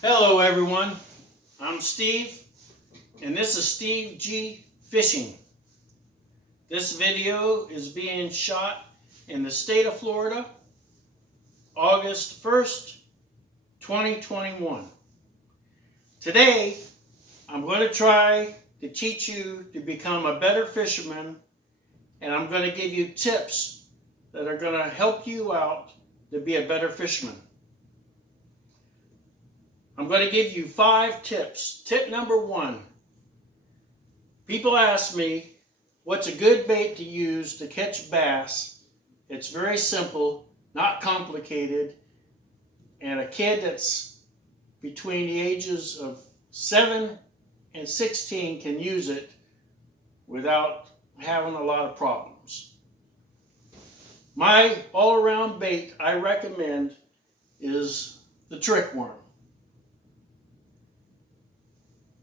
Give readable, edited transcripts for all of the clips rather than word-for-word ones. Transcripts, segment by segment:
Hello everyone, I'm Steve, and this is Steve G Fishing. This video is being shot in the state of Florida, August 1st, 2021. Today, I'm going to try to teach you to become a better fisherman, and I'm going to give you tips that are going to help you out to be a better fisherman. I'm going to give you 5 tips. Tip number 1. People ask me, what's a good bait to use to catch bass? It's very simple, not complicated, and a kid that's between the ages of 7 and 16 can use it without having a lot of problems. My all-around bait I recommend is the trick worm.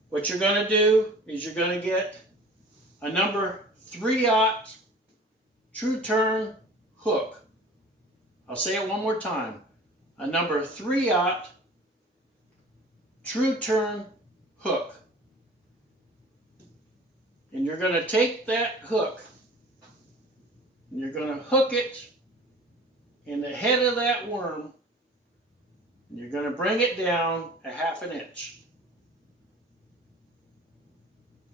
What you're going to do is you're going to get a number 3/0 true turn hook. I'll say it one more time. A number 3/0 true turn hook. And you're going to take that hook and you're going to hook it in the head of that worm, and you're going to bring it down a 1/2 inch.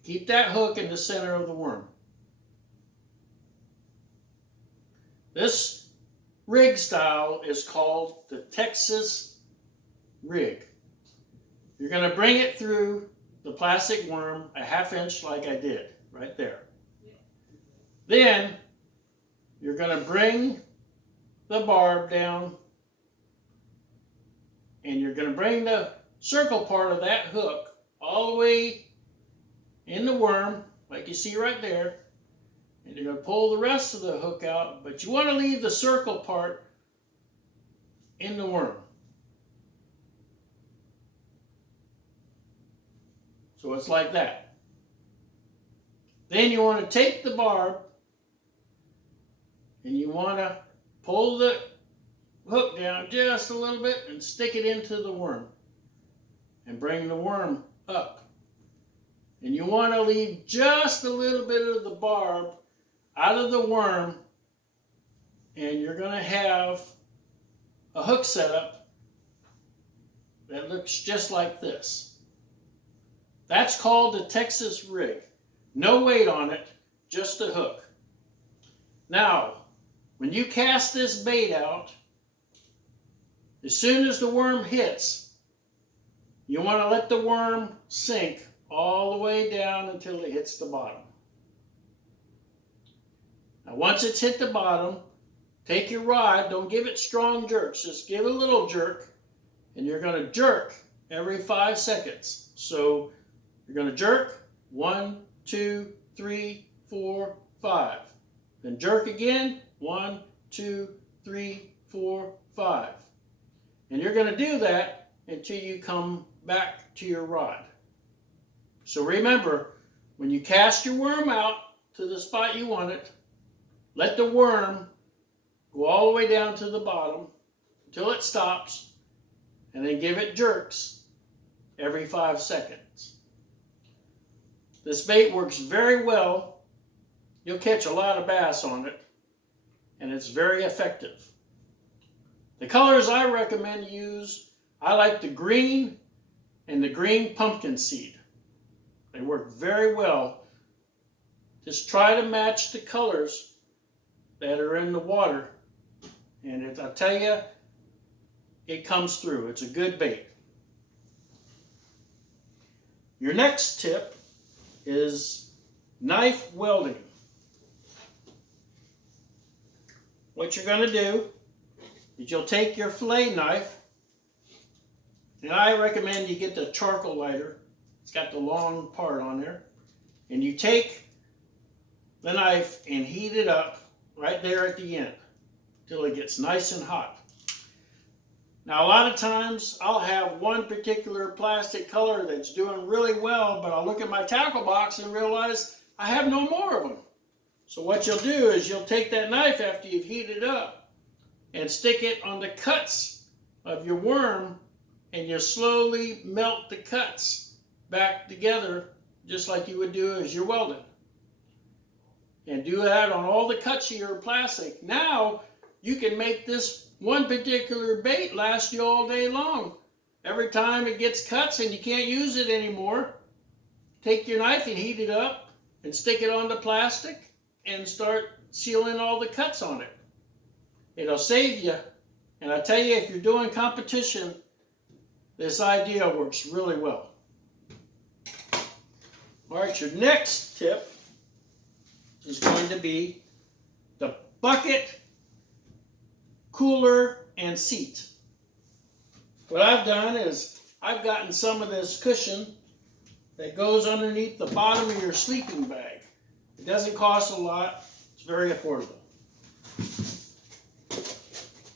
Keep that hook in the center of the worm. This rig style is called the Texas rig. You're going to bring it through the plastic worm a 1/2 inch like I did right there. Then you're going to bring the barb down, and you're going to bring the circle part of that hook all the way in the worm, like you see right there, and you're going to pull the rest of the hook out, but you want to leave the circle part in the worm. So it's like that. Then you want to take the barb and you want to pull the hook down just a little bit and stick it into the worm and bring the worm up. And you want to leave just a little bit of the barb out of the worm, and you're going to have a hook setup that looks just like this. That's called the Texas rig. No weight on it, just a hook. Now, when you cast this bait out, as soon as the worm hits, you want to let the worm sink all the way down until it hits the bottom. Now once it's hit the bottom, take your rod, don't give it strong jerks, just give it a little jerk, and you're going to jerk every 5 seconds. So you're going to jerk 1, 2, 3, 4, 5. Then jerk again, 1, 2, 3, 4, 5. And you're going to do that until you come back to your rod. So remember, when you cast your worm out to the spot you want it, let the worm go all the way down to the bottom until it stops, and then give it jerks every 5 seconds. This bait works very well. You'll catch a lot of bass on it, and it's very effective. The colors I recommend use, I like the green and the green pumpkin seed. They work very well. Just try to match the colors that are in the water, and I'll tell you, it comes through. It's a good bait. Your next tip is knife welding. What you're going to do is you'll take your fillet knife, and I recommend you get the charcoal lighter. It's got the long part on there. And you take the knife and heat it up right there at the end until it gets nice and hot. Now a lot of times I'll have one particular plastic color that's doing really well, but I'll look at my tackle box and realize I have no more of them. So what you'll do is you'll take that knife after you've heated it up and stick it on the cuts of your worm and you slowly melt the cuts back together just like you would do as you're welding. And do that on all the cuts of your plastic. Now you can make this one particular bait last you all day long. Every time it gets cuts and you can't use it anymore, take your knife and heat it up and stick it on the plastic and start sealing all the cuts on it. It'll save you. And I tell you, if you're doing competition, this idea works really well. All right, your next tip is going to be the bucket, cooler, and seat. What I've done is I've gotten some of this cushion that goes underneath the bottom of your sleeping bag. It doesn't cost a lot. It's very affordable.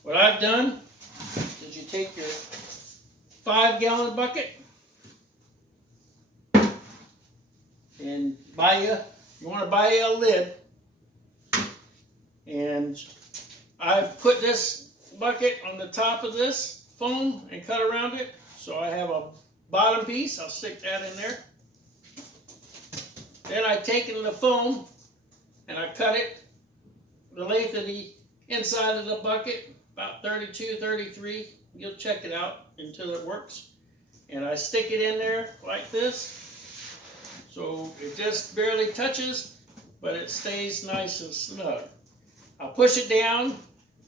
What I've done is you take your 5-gallon bucket and you want to buy you a lid. And I've put this bucket on the top of this foam and cut around it. So I have a bottom piece. I'll stick that in there. Then I've taken the foam and I cut it the length of the inside of the bucket, about 32, 33. You'll check it out until it works. And I stick it in there like this. So it just barely touches, but it stays nice and snug. I'll push it down.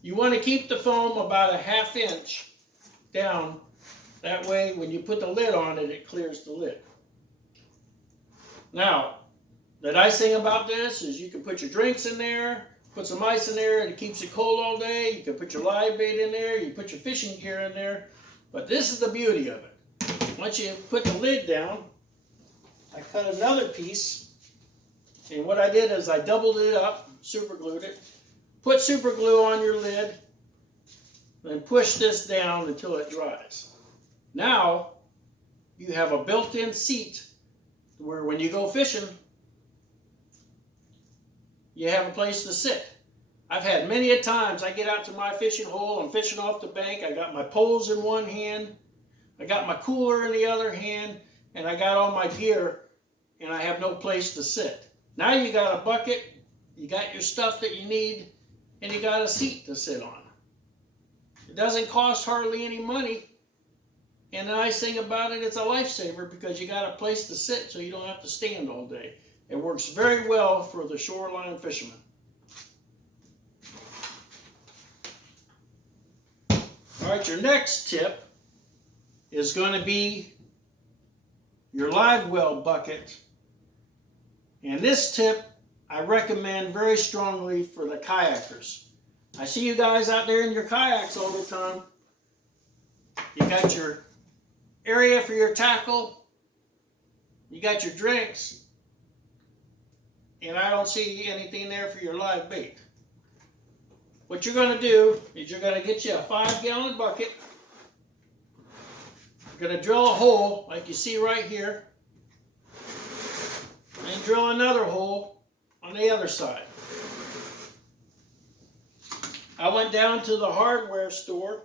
You want to keep the foam about a 1/2 inch down. That way, when you put the lid on it, it clears the lid. Now, the nice thing about this is you can put your drinks in there, put some ice in there, and it keeps it cold all day. You can put your live bait in there, you can put your fishing gear in there. But this is the beauty of it. Once you put the lid down, I cut another piece, and what I did is I doubled it up, super glued it, put super glue on your lid, and push this down until it dries. Now, you have a built-in seat where when you go fishing, you have a place to sit. I've had many a times I get out to my fishing hole, I'm fishing off the bank, I got my poles in one hand, I got my cooler in the other hand, and I got all my gear, and I have no place to sit. Now you got a bucket, you got your stuff that you need, and you got a seat to sit on. It doesn't cost hardly any money, and the nice thing about it, it's a lifesaver because you got a place to sit so you don't have to stand all day. It works very well for the shoreline fishermen. All right, your next tip is going to be your live well bucket. And this tip I recommend very strongly for the kayakers. I see you guys out there in your kayaks all the time. You got your area for your tackle, you got your drinks, and I don't see anything there for your live bait. What you're going to do is you're going to get you a 5-gallon bucket. You're going to drill a hole like you see right here, and drill another hole on the other side. I went down to the hardware store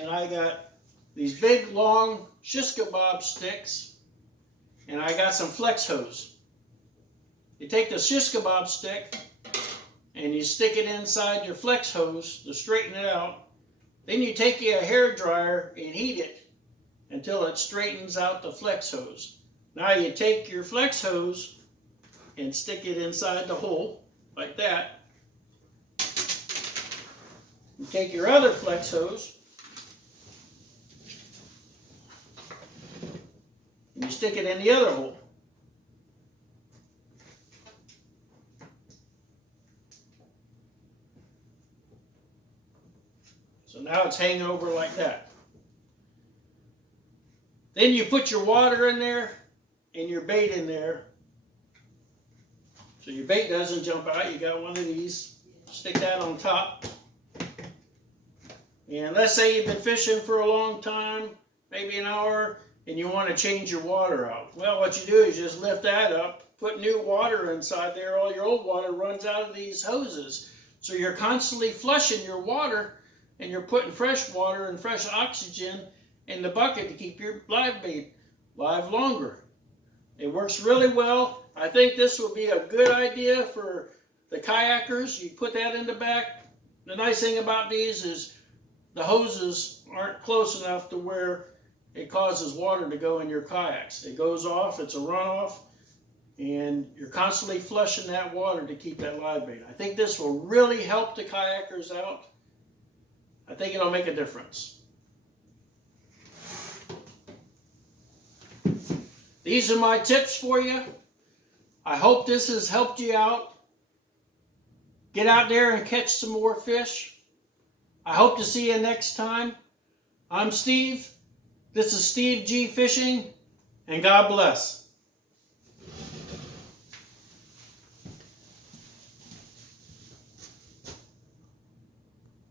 and I got these big long shish kebab sticks, and I got some flex hose. You take the shish kebab stick and you stick it inside your flex hose to straighten it out. Then you take you a hair dryer and heat it until it straightens out the flex hose. Now you take your flex hose and stick it inside the hole like that. You take your other flex hose and you stick it in the other hole. So now it's hanging over like that. Then you put your water in there and your bait in there. So your bait doesn't jump out. You got one of these. Stick that on top. And let's say you've been fishing for a long time, maybe an hour, and you want to change your water out. Well, what you do is just lift that up, put new water inside there. All your old water runs out of these hoses. So you're constantly flushing your water and you're putting fresh water and fresh oxygen in the bucket to keep your live bait live longer. It works really well. I think this will be a good idea for the kayakers. You put that in the back. The nice thing about these is the hoses aren't close enough to where it causes water to go in your kayaks. It goes off, it's a runoff, and you're constantly flushing that water to keep that live bait. I think this will really help the kayakers out. I think it'll make a difference. These are my tips for you. I hope this has helped you out. Get out there and catch some more fish. I hope to see you next time. I'm Steve. This is Steve G Fishing, and God bless.